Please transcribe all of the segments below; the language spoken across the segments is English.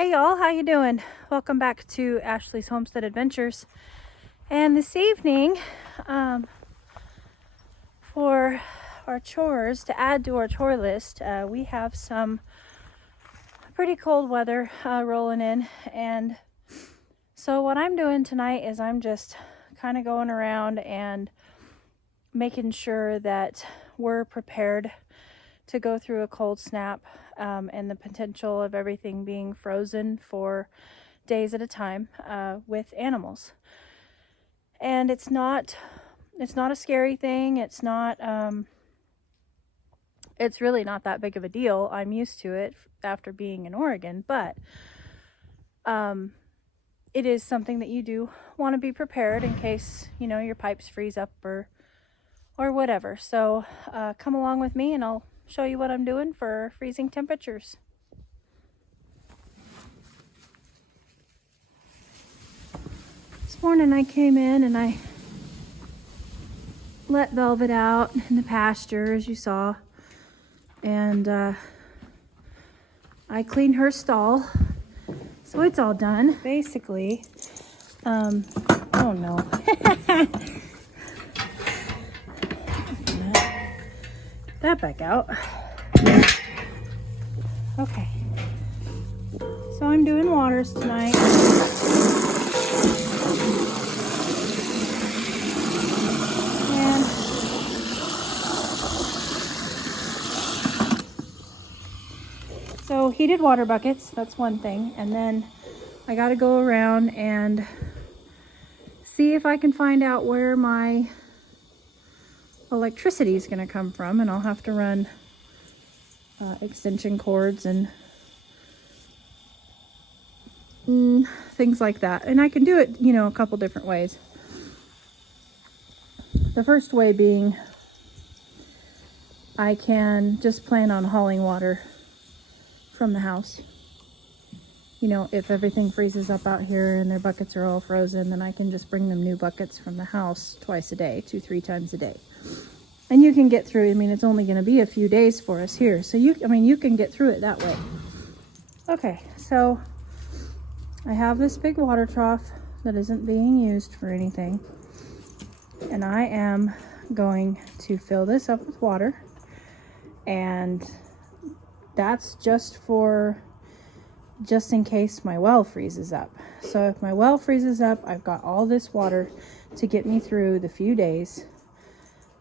Hey y'all, how you doing? Welcome back to Ashley's Homestead Adventures. And this evening, for our chores, to add to our chore list, we have some pretty cold weather rolling in. And so what I'm doing tonight is I'm just kind of going around and making sure that we're prepared to go through a cold snap, and the potential of everything being frozen for days at a time with animals. And it's not a scary thing. It's really not that big of a deal. I'm used to it after being in Oregon, but it is something that you do want to be prepared in case, your pipes freeze up or whatever. So come along with me and I'll show you what I'm doing for freezing temperatures. This morning I came in and I let Velvet out in the pasture, as you saw, and I cleaned her stall, so it's all done basically. Oh no. That back out. Okay, so I'm doing waters tonight. And so heated water buckets, that's one thing. And then I got to go around and see if I can find out where my electricity is going to come from, and I'll have to run extension cords and things like that. And I can do it, a couple different ways. The first way being I can just plan on hauling water from the house. If everything freezes up out here and their buckets are all frozen, then I can just bring them new buckets from the house twice a day, 2-3 times a day. And you can get through, it's only going to be a few days for us here. So you can get through it that way. Okay, so I have this big water trough that isn't being used for anything. And I am going to fill this up with water. And that's just in case my well freezes up. So if my well freezes up, I've got all this water to get me through the few days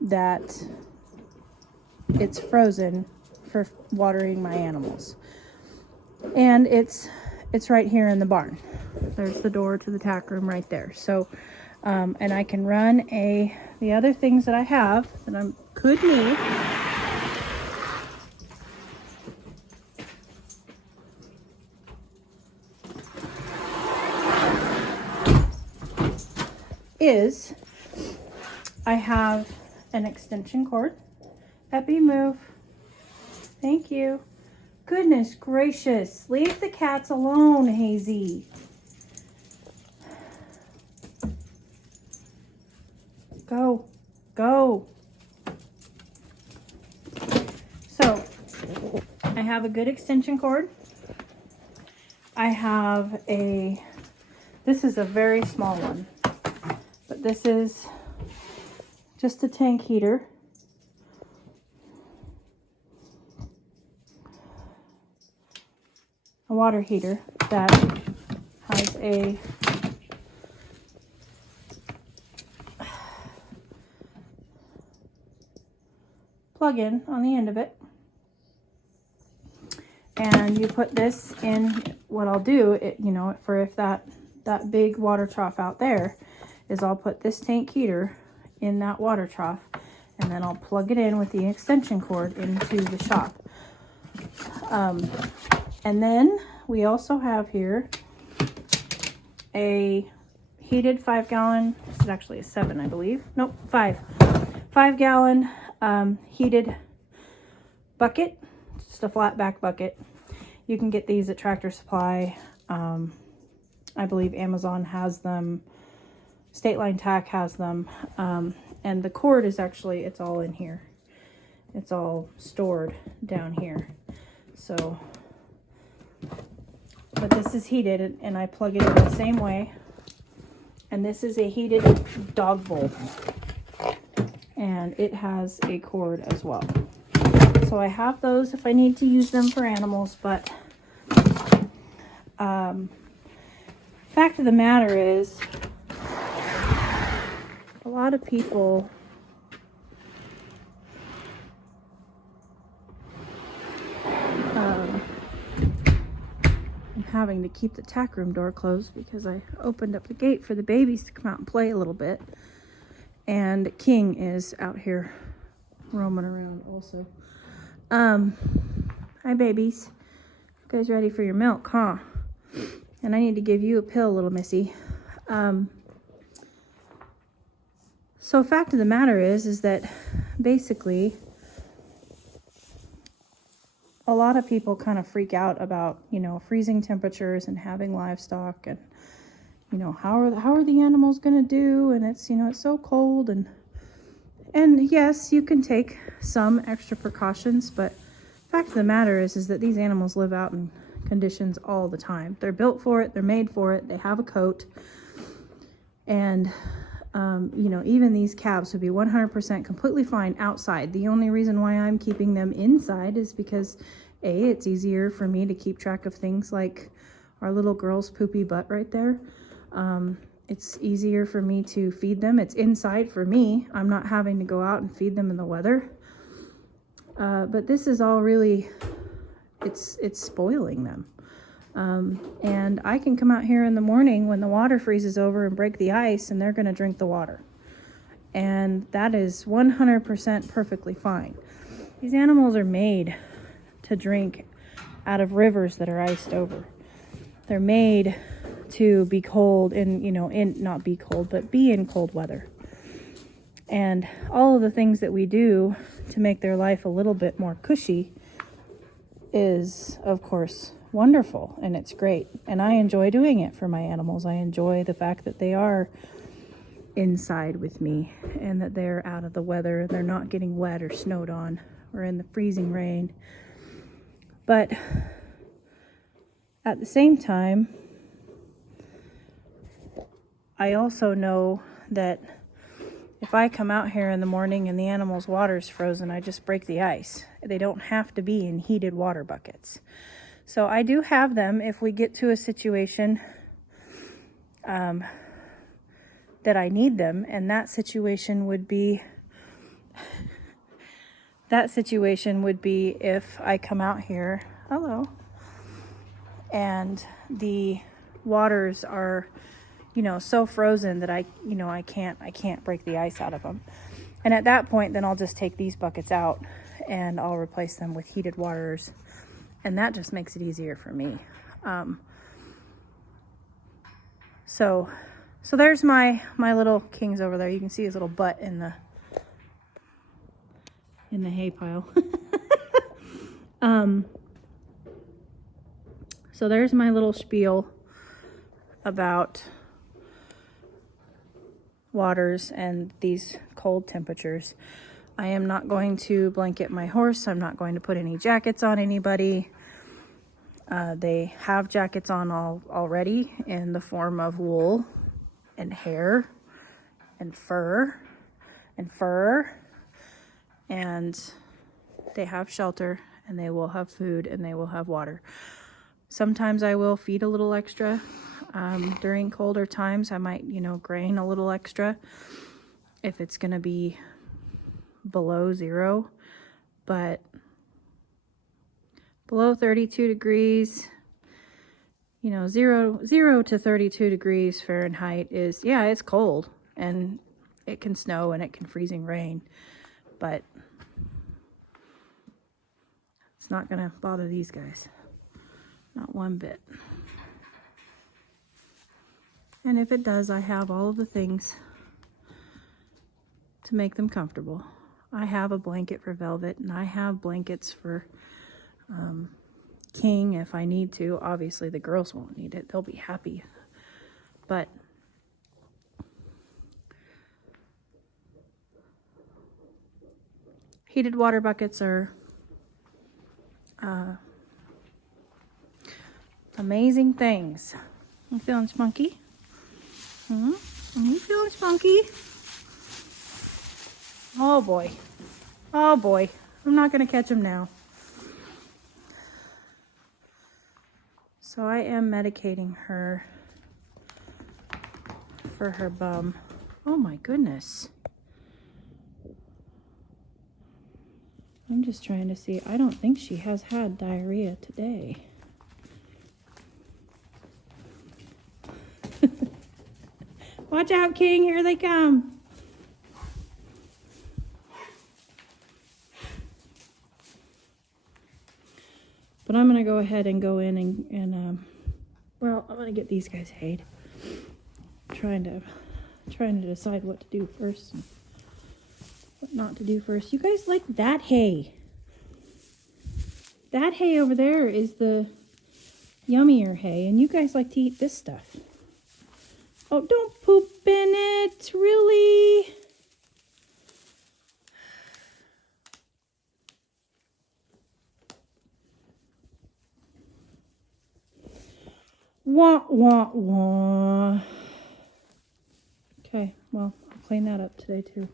that it's frozen for watering my animals. And it's right here in the barn. There's the door to the tack room right there. So and I can run the other things that I have that I could need is I have an extension cord. Peppy, move. Thank you. Goodness gracious. Leave the cats alone, Hazy. Go. Go. So, I have a good extension cord. I have this is a very small one, but this is just a tank heater. A water heater that has a plug-in on the end of it. And you put this in. What I'll do, for if that big water trough out there, is I'll put this tank heater in that water trough, and then I'll plug it in with the extension cord into the shop. And then we also have here a heated 5-gallon, this is actually a 7, I believe. Nope, 5-gallon heated bucket, just a flat back bucket. You can get these at Tractor Supply. I believe Amazon has them. State Line Tack has them. And the cord is actually, it's all in here. It's all stored down here. So but this is heated, and I plug it in the same way. And this is a heated dog bowl, and it has a cord as well. So I have those if I need to use them for animals, but fact of the matter is, a lot of people I'm having to keep the tack room door closed because I opened up the gate for the babies to come out and play a little bit. And King is out here roaming around also. Hi babies. You guys ready for your milk, huh? And I need to give you a pill, little missy. So fact of the matter is that basically a lot of people kind of freak out about, you know, freezing temperatures and having livestock, and, you know, how are the animals going to do? And it's, you know, it's so cold, and yes, you can take some extra precautions, but fact of the matter is that these animals live out in conditions all the time. They're built for it. They're made for it. They have a coat. And, you know, even these calves would be 100% completely fine outside. The only reason why I'm keeping them inside is because, A, it's easier for me to keep track of things like our little girl's poopy butt right there. It's easier for me to feed them. It's inside for me. I'm not having to go out and feed them in the weather. But this is all really, it's spoiling them. And I can come out here in the morning when the water freezes over and break the ice, and they're going to drink the water. And that is 100% perfectly fine. These animals are made to drink out of rivers that are iced over. They're made to be cold and, you know, not be cold, but be in cold weather. And all of the things that we do to make their life a little bit more cushy is, of course, wonderful, and it's great. And I enjoy doing it for my animals. I enjoy the fact that they are inside with me and that they're out of the weather. They're not getting wet or snowed on or in the freezing rain. But at the same time, I also know that if I come out here in the morning and the animal's water's frozen, I just break the ice. They don't have to be in heated water buckets. So I do have them if we get to a situation that I need them, and that situation would be if I come out here, hello, and the waters are, you know, so frozen that I can't break the ice out of them. And at that point, then I'll just take these buckets out and I'll replace them with heated waters. And that just makes it easier for me. So there's my little King's over there. You can see his little butt in the hay pile. So there's my little spiel about waters and these cold temperatures. I am not going to blanket my horse. I'm not going to put any jackets on anybody. They have jackets on already in the form of wool and hair and fur, and they have shelter, and they will have food, and they will have water. Sometimes I will feed a little extra. During colder times, I might, you know, grain a little extra if it's going to be below zero. But below 32 degrees, you know, 0 to 32 degrees Fahrenheit is, yeah, it's cold, and it can snow and it can freezing rain, but it's not going to bother these guys. Not one bit. And if it does, I have all of the things to make them comfortable. I have a blanket for Velvet, and I have blankets for King if I need to. Obviously, the girls won't need it. They'll be happy. But heated water buckets are amazing things. I'm feeling spunky. Are you feeling spunky? Oh boy. Oh boy. I'm not going to catch him now. So I am medicating her for her bum. Oh my goodness. I'm just trying to see. I don't think she has had diarrhea today. Watch out, King. Here they come. But I'm going to go ahead and go in and well, I'm going to get these guys hayed. Trying to decide what to do first and what not to do first. You guys like that hay. That hay over there is the yummier hay, and you guys like to eat this stuff. Oh, don't poop in it, really? Wah, wah, wah. Okay, well, I'll clean that up today too.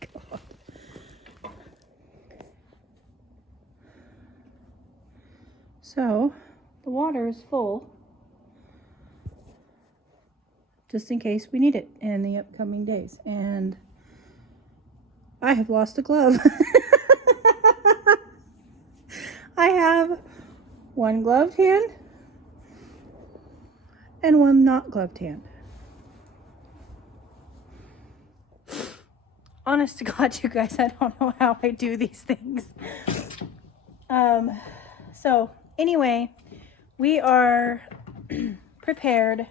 God. So, the water is full, just in case we need it in the upcoming days. And I have lost a glove. I have one gloved hand and one not gloved hand. Honest to God, you guys, I don't know how I do these things. So anyway, we are prepared.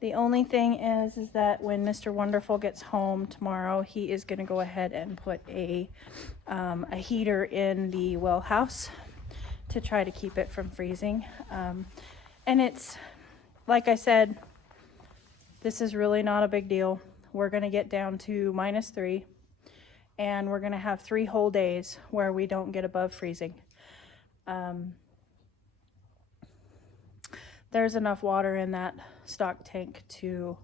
The only thing is that when Mr. Wonderful gets home tomorrow, he is going to go ahead and put a heater in the well house to try to keep it from freezing. And it's, like I said, this is really not a big deal. We're going to get down to -3, and we're going to have 3 whole days where we don't get above freezing. There's enough water in that stock tank to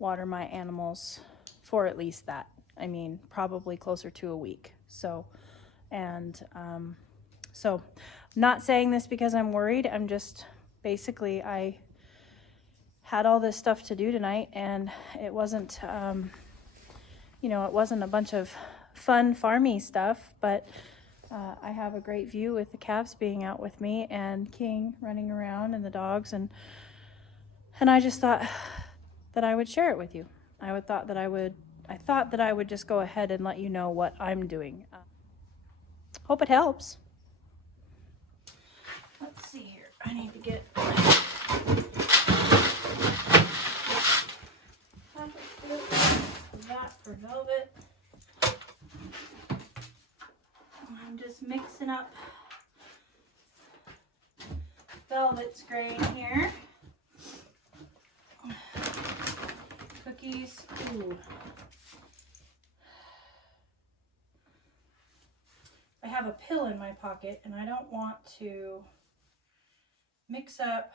water my animals for at least that. I mean, probably closer to a week. So, so not saying this because I'm worried. I'm just, basically, I had all this stuff to do tonight, and it wasn't, you know, it wasn't a bunch of fun farmy stuff, but I have a great view with the calves being out with me and King running around and the dogs, and I just thought that I would share it with you. I thought that I would just go ahead and let you know what I'm doing. Hope it helps. Let's see here. I need to get that for velvet. I'm just mixing up velvet's grain here. Cookies. Ooh. I have a pill in my pocket, and I don't want to mix up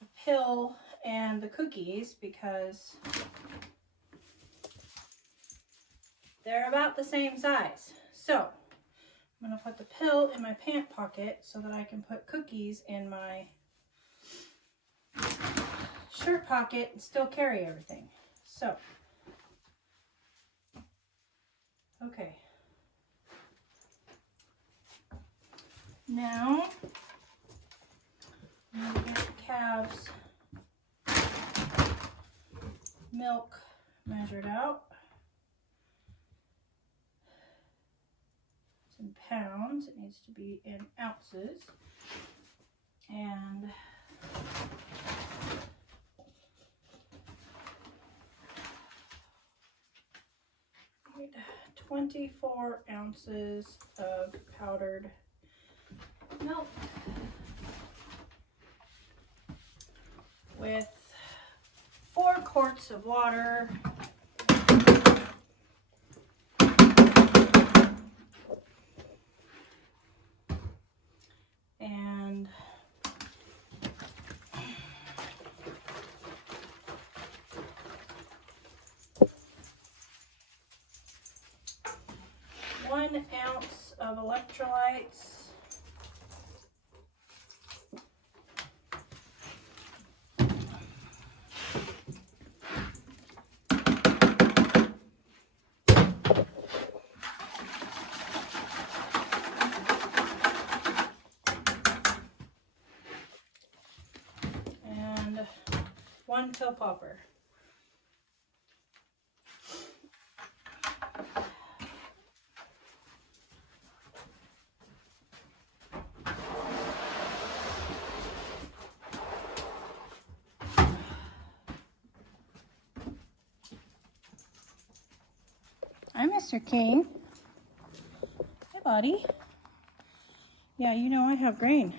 the pill and the cookies because they're about the same size. So I'm going to put the pill in my pant pocket so that I can put cookies in my shirt pocket and still carry everything. So, okay. Now, I'm going to get the calves' milk measured out. It's in pounds. It needs to be in ounces. And 24 ounces of powdered milk with 4 quarts of water. 1 ounce of electrolytes. And 1 pill popper. Hi, Mr. King. Hi, buddy. Yeah, you know I have grain.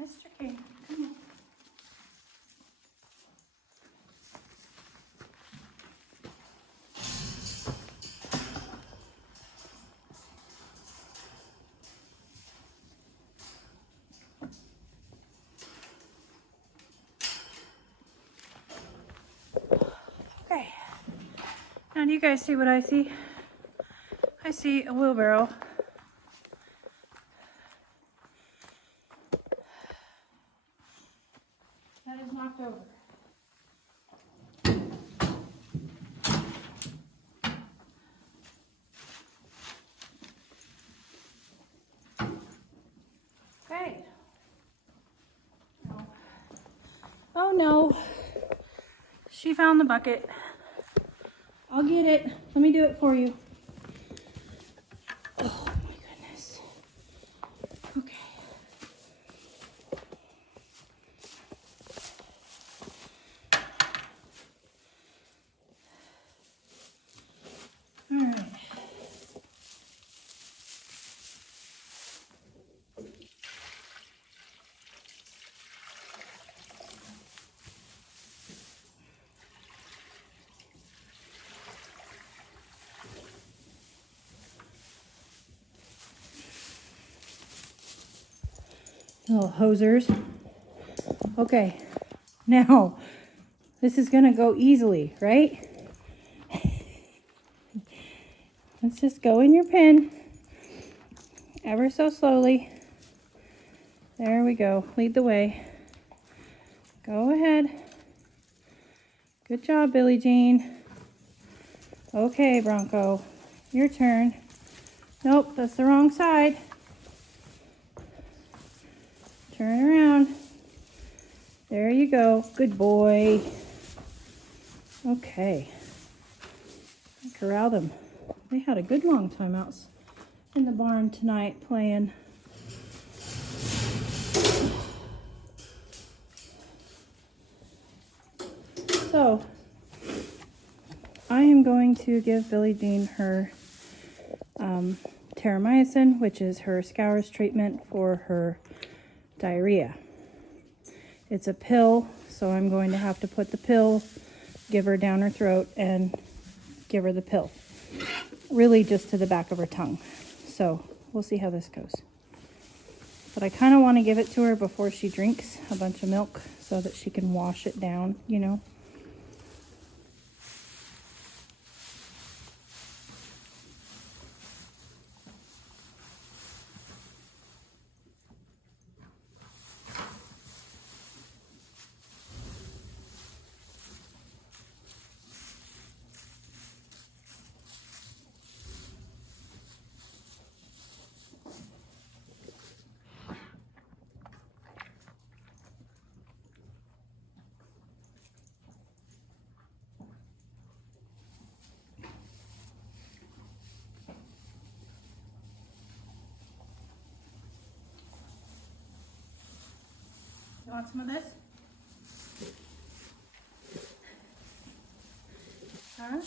Mr. King, come on. Okay. Now do you guys see what I see? I see a wheelbarrow. That is knocked over. Okay. Oh no. She found the bucket. I'll get it. Let me do it for you. Oh my goodness. Okay. All right. Little hosers. Okay, now this is gonna go easily, right? Let's just go in your pen ever so slowly. There we go. Lead the way. Go ahead. Good job, Billie Jean. Okay, Bronco, your turn. Nope, that's the wrong side. Turn around. There you go. Good boy. Okay. Corral them. They had a good long time out in the barn tonight playing. So, I am going to give Billie Jean her terramycin, which is her scours treatment for her diarrhea. It's a pill, so I'm going to have to put the pill, give her down her throat, and give her the pill. Really just to the back of her tongue. So we'll see how this goes. But I kind of want to give it to her before she drinks a bunch of milk so that she can wash it down, you know. You want some of this? Huh?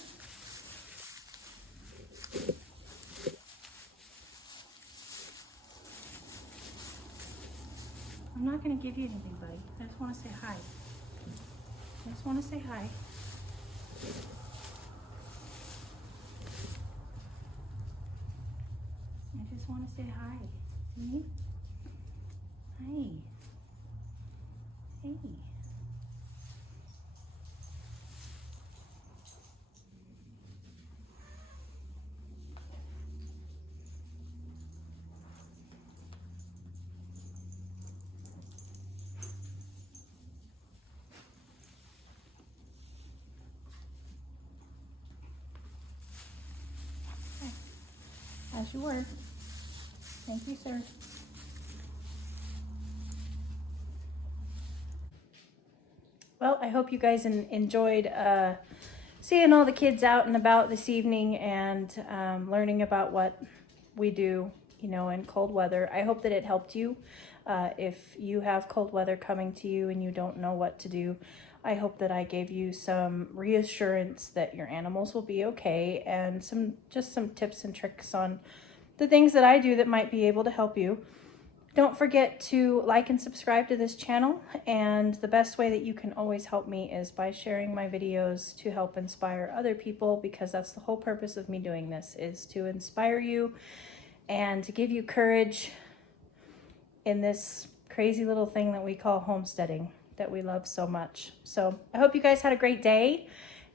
I'm not gonna give you anything, buddy. I just wanna say hi. I just wanna say hi. I just wanna say hi. See? Hi. Hey. As you were. Thank you, sir. Well, I hope you guys enjoyed seeing all the kids out and about this evening and learning about what we do, you know, in cold weather. I hope that it helped you. If you have cold weather coming to you and you don't know what to do, I hope that I gave you some reassurance that your animals will be okay and just some tips and tricks on the things that I do that might be able to help you. Don't forget to like and subscribe to this channel, and the best way that you can always help me is by sharing my videos to help inspire other people, because that's the whole purpose of me doing this, is to inspire you and to give you courage in this crazy little thing that we call homesteading that we love so much. So I hope you guys had a great day,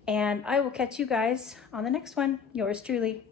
and I will catch you guys on the next one. Yours truly.